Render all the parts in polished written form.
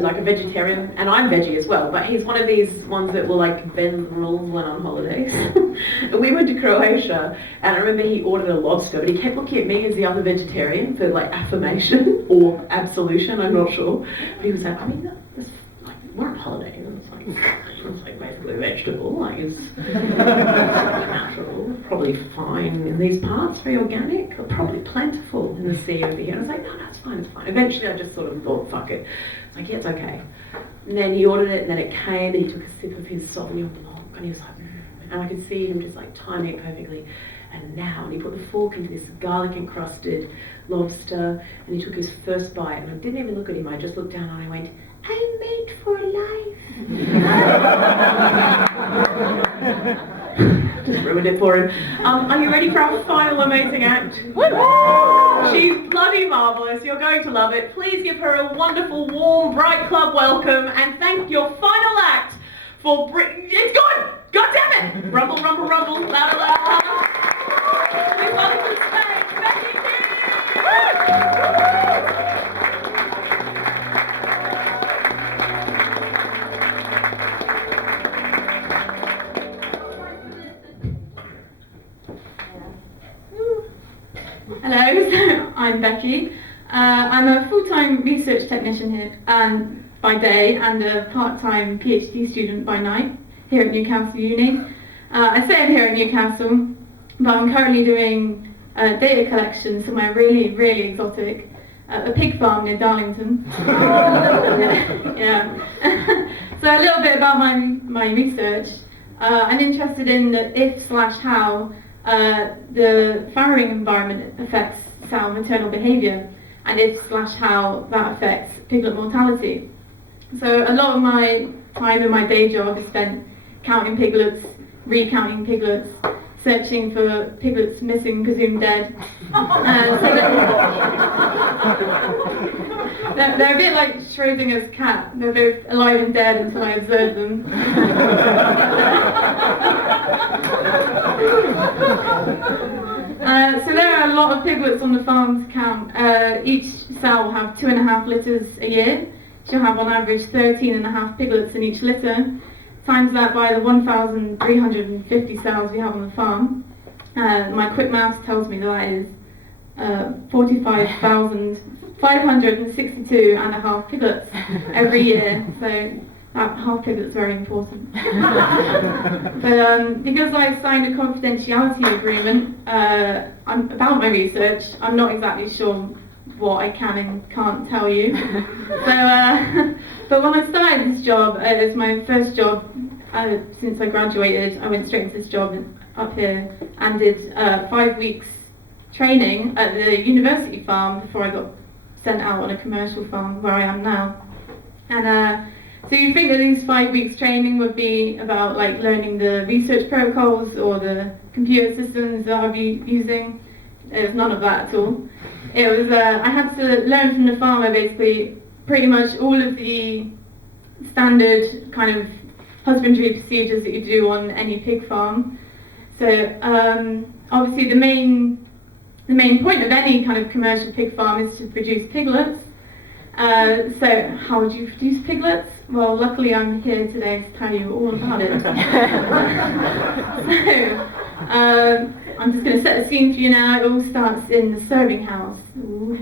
like a vegetarian, and I'm veggie as well, but he's one of these ones that will like bend the rules when on holidays. And we went to Croatia, and I remember he ordered a lobster, but he kept looking at me as the other vegetarian for like affirmation or absolution, I'm not sure. But he was like, I mean, that's like, we're on holiday, and it's like basically a vegetable, like it's natural, probably fine in these parts, very organic, but probably plentiful in the sea over here. And I was like, no, it's fine, it's fine. Eventually I just sort of thought, fuck it. It's like, yeah, it's okay. And then he ordered it, and then it came, and he took a sip of his Sauvignon Blanc, and he was like, and I could see him just like timing it perfectly. And now, and he put the fork into this garlic encrusted lobster, and he took his first bite, and I didn't even look at him, I just looked down and I went, I'm made for life. Just ruined it for him. Are you ready for our final amazing act? She's bloody marvellous. You're going to love it. Please give her a wonderful, warm, Bright Club welcome, and thank your final act for it's gone! God damn it! Rumble, rumble, rumble. Louder, louder, louder. Please welcome to the stage, Becky. Hello, so I'm Becky. I'm a full-time research technician here by day and a part-time PhD student by night here at Newcastle Uni. I say I'm here at Newcastle, but I'm currently doing data collection somewhere really, really exotic, a pig farm near Darlington. Yeah. So a little bit about my research. I'm interested in the if/how the farrowing environment affects sow maternal behaviour, and if/how that affects piglet mortality. So a lot of my time in my day job is spent counting piglets, recounting piglets, searching for piglets missing, presumed dead. They're a bit like Schrodinger's cat. They're both alive and dead until I observe them. So there are a lot of piglets on the farm to count. Each sow will have 2.5 litters a year. She'll have on average 13.5 piglets in each litter. Times that by the 1,350 sows we have on the farm. My quick maths tells me that is 45,562.5 piglets every year. So that half piglet's very important. But because I signed a confidentiality agreement about my research, I'm not exactly sure what I can and can't tell you. So, but when I started this job, it was my first job since I graduated. I went straight into this job up here and did 5 weeks training at the university farm before I got sent out on a commercial farm where I am now. And so you think that these 5 weeks training would be about like learning the research protocols or the computer systems that I'll be using. It was none of that at all. It was I had to learn from the farmer basically pretty much all of the standard kind of husbandry procedures that you do on any pig farm. So obviously the main point of any kind of commercial pig farm is to produce piglets. So how would you produce piglets? Well, luckily I'm here today to tell you all about it. So I'm just going to set the scene for you now. It all starts in the serving house. Ooh,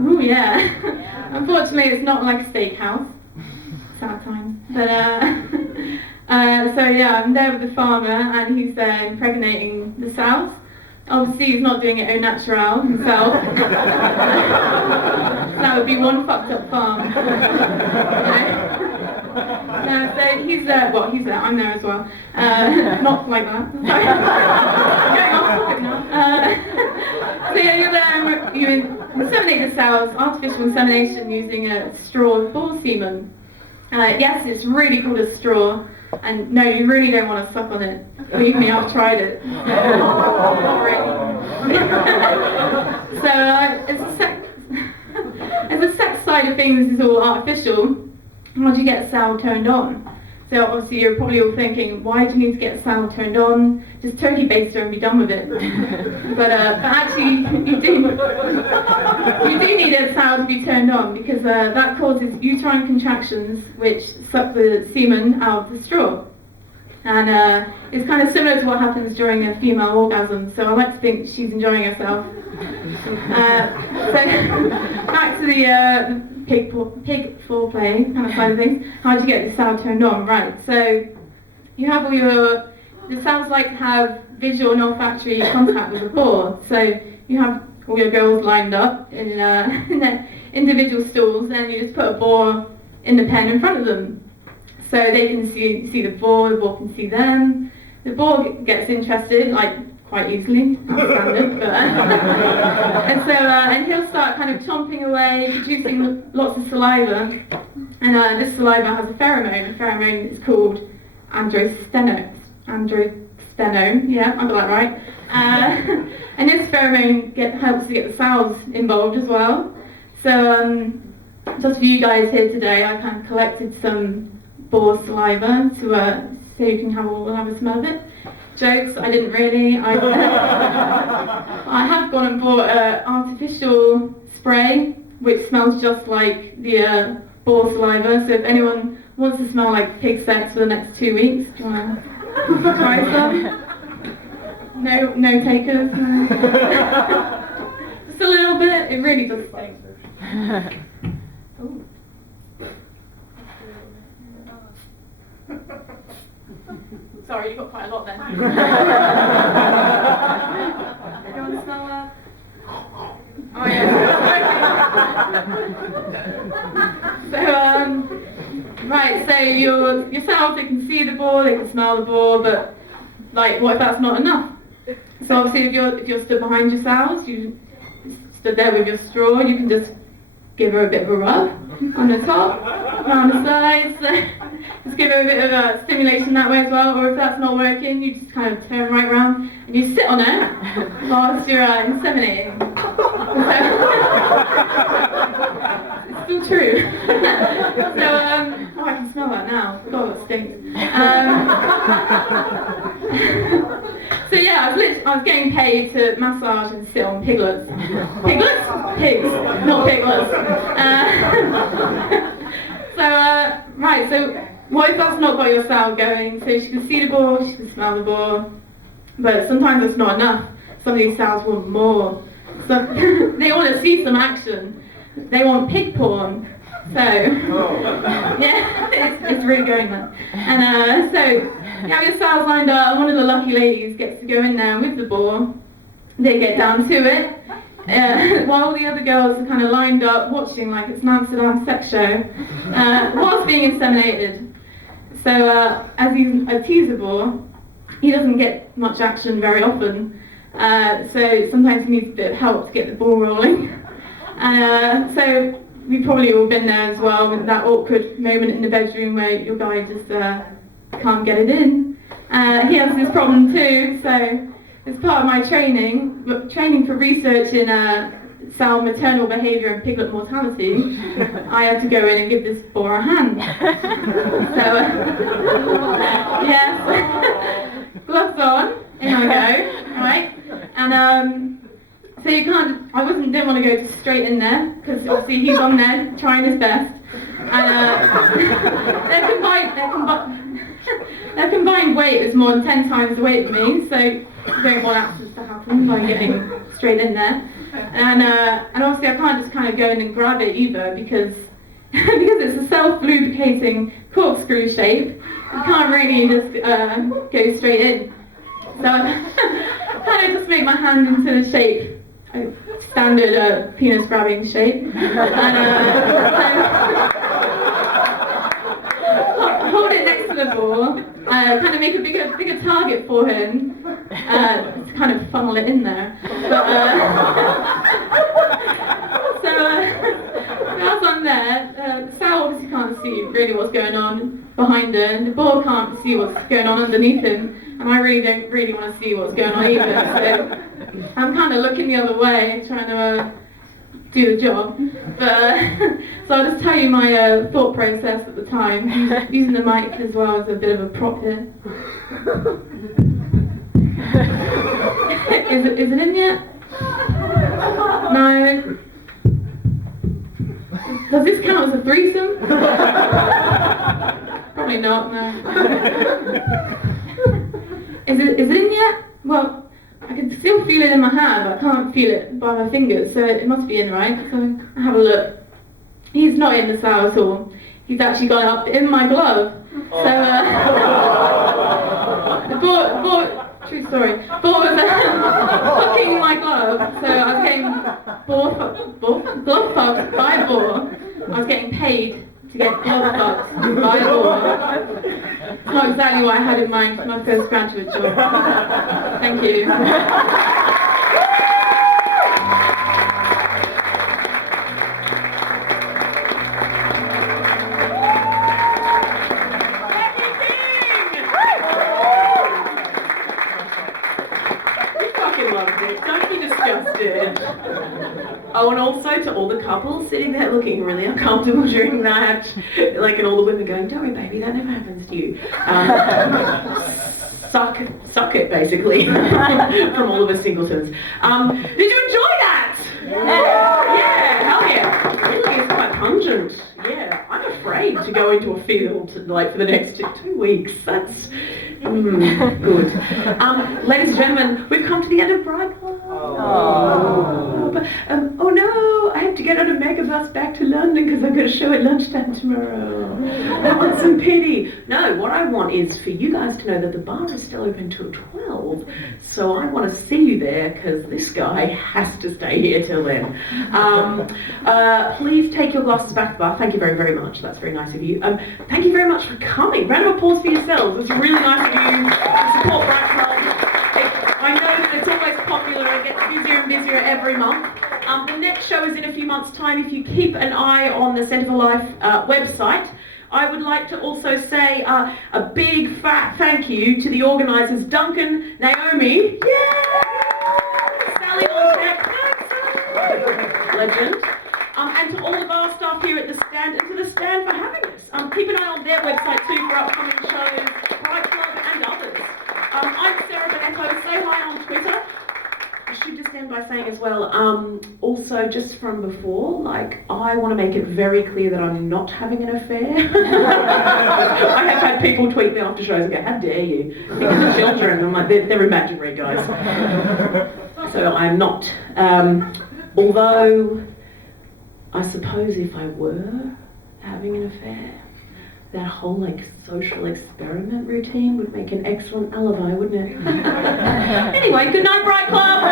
ooh, yeah. Unfortunately, it's not like a steakhouse. Sad times. But so yeah, I'm there with the farmer, and he's there impregnating the sows. Obviously, he's not doing it au natural himself. That would be one fucked up farm. So he's there. Well, he's there. I'm there as well. Not like that. Sorry. Going off topic now. So yeah, you're there. You inseminate the sows, artificial insemination using a straw bull semen. Yes, it's really called a straw. And no, you really don't want to suck on it. Believe me, I've tried it. Not really. So as the sex side of things is all artificial, how do you get a sow turned on? So obviously you're probably all thinking, why do you need to get the sound turned on? Just turkey baster and be done with it. But actually you do need a sound to be turned on, because that causes uterine contractions which suck the semen out of the straw. And it's kind of similar to what happens during a female orgasm, so I like to think she's enjoying herself. So back to the pig foreplay kind of side of things. How do you get the sound turned on? Right, so you have all your, it sounds like to have visual and olfactory contact with the bore. So you have all your girls lined up in their individual stools, and you just put a bore in the pen in front of them. So they can see the bore can see them. The bore gets interested, like, quite easily, that's standard, but, and he'll start kind of chomping away, producing lots of saliva, and this saliva has a pheromone. The pheromone is called androsteno, yeah, I got that right. And this pheromone helps to get the sows involved as well. So just for you guys here today, I kind of collected some boar saliva so you can have a smell of it. Jokes, I didn't really. I have gone and bought artificial spray which smells just like the boar saliva. So if anyone wants to smell like pig sex for the next 2 weeks, do you want to try some? No takers? Just a little bit, it really does stink. Ooh. Sorry, you got quite a lot then. You want to smell that? Oh yeah. So right, so your sows, they can see the boar, they can smell the boar, but like, what if that's not enough? So obviously, if you're stood behind your sows, you stood there with your straw, you can just give her a bit of a rub on the top, around the sides. Just give her a bit of a stimulation that way as well. Or if that's not working, you just kind of turn right around and you sit on it whilst you're inseminating. It's still true. So, oh, I can smell that now. God, that stinks. So yeah, I was getting paid to massage and sit on piglets. Piglets? Pigs, not piglets. Right, so what if that's not got your sow going? So she can see the boar, she can smell the boar, but sometimes it's not enough. Some of these sows want more. So they want to see some action. They want pig porn. So, yeah, it's really going there. And so you have your sows lined up, and one of the lucky ladies gets to go in there with the boar. They get down to it, while all the other girls are kind of lined up watching like it's an Amsterdam sex show, whilst being inseminated. So as he's a teaser boar, he doesn't get much action very often. So sometimes he needs a bit of help to get the ball rolling. So we've probably all been there as well, with that awkward moment in the bedroom where your guy just can't get it in. He has this problem too, so as part of my training for research in sow maternal behaviour and piglet mortality, I had to go in and give this boar a hand. So, yes, gloves on, in I go, right? And so you can't, didn't want to go straight in there, because obviously he's on there trying his best. And their combined weight is more than 10 times the weight of me, so you don't want accidents to happen by getting straight in there. And obviously I can't just kind of go in and grab it either, because it's a self-lubricating corkscrew shape. You can't really just go straight in. So I kind of just make my hand into the shape, standard penis grabbing shape. Hold it next to the boar, kind of make a bigger target for him, to kind of funnel it in there. But, so as I'm there, the sow obviously can't see really what's going on behind her, and the boar can't see what's going on underneath him, and I really don't want to see what's going on either. So I'm kind of looking the other way, trying to do the job. But so I'll just tell you my thought process at the time, using the mic as well as a bit of a prop here. Is it in yet? No. Does this count as a threesome? Probably not, no. Is it in yet? Well, I can still feel it in my hand, but I can't feel it by my fingers, so it must be in, right? So I have a look. He's not in the sow at all. He's actually gone up in my glove. So, true story. Bought was fucking my glove, so I was getting glove fucked by a boar. I was getting paid to get glove fucked by a boar. It's not exactly what I had in mind for my first graduate job. Thank you. Don't be disgusted. Oh, and also to all the couples sitting there looking really uncomfortable during that, like, and all the women going, "Don't worry, baby, that never happens to you." Suck it, basically, from all of us singletons. Did you enjoy that? Yeah, hell yeah. It really is quite pungent. Yeah, I'm afraid to go into a field like for the next 2 weeks. That's good. Ladies and gentlemen, we've come to the end of Bright Club. Oh no, I have to get on a megabus back to London because I've got a show at lunchtime tomorrow. I want some pity. No, what I want is for you guys to know that the bar is still open till 12. So I want to see you there because this guy has to stay here till then. Please take your glasses back to the bar. Thank you very, very much. That's very nice of you. Thank you very much for coming. Round of applause for yourselves. It's really nice of you to support Bright Club. I know that it's always popular and gets busier and busier every month. The next show is in a few months' time. If you keep an eye on the Centre for Life website, I would like to also say a big fat thank you to the organisers, Duncan, Naomi, Sally on deck, legend, and to all of our staff here at the stand, and to the stand for having us. Keep an eye on their website too for upcoming shows, Bright Club and others. I'm Sarah Benetto. Say hi on Twitter. I should just end by saying as well, also just from before, like, I want to make it very clear that I'm not having an affair. I have had people tweet me after shows and go, "How dare you? Think of the children." I'm like, they're imaginary, guys. So I'm not. Although, I suppose if I were having an affair, that whole, like, social experiment routine would make an excellent alibi, wouldn't it? Anyway, good night, Bright Club!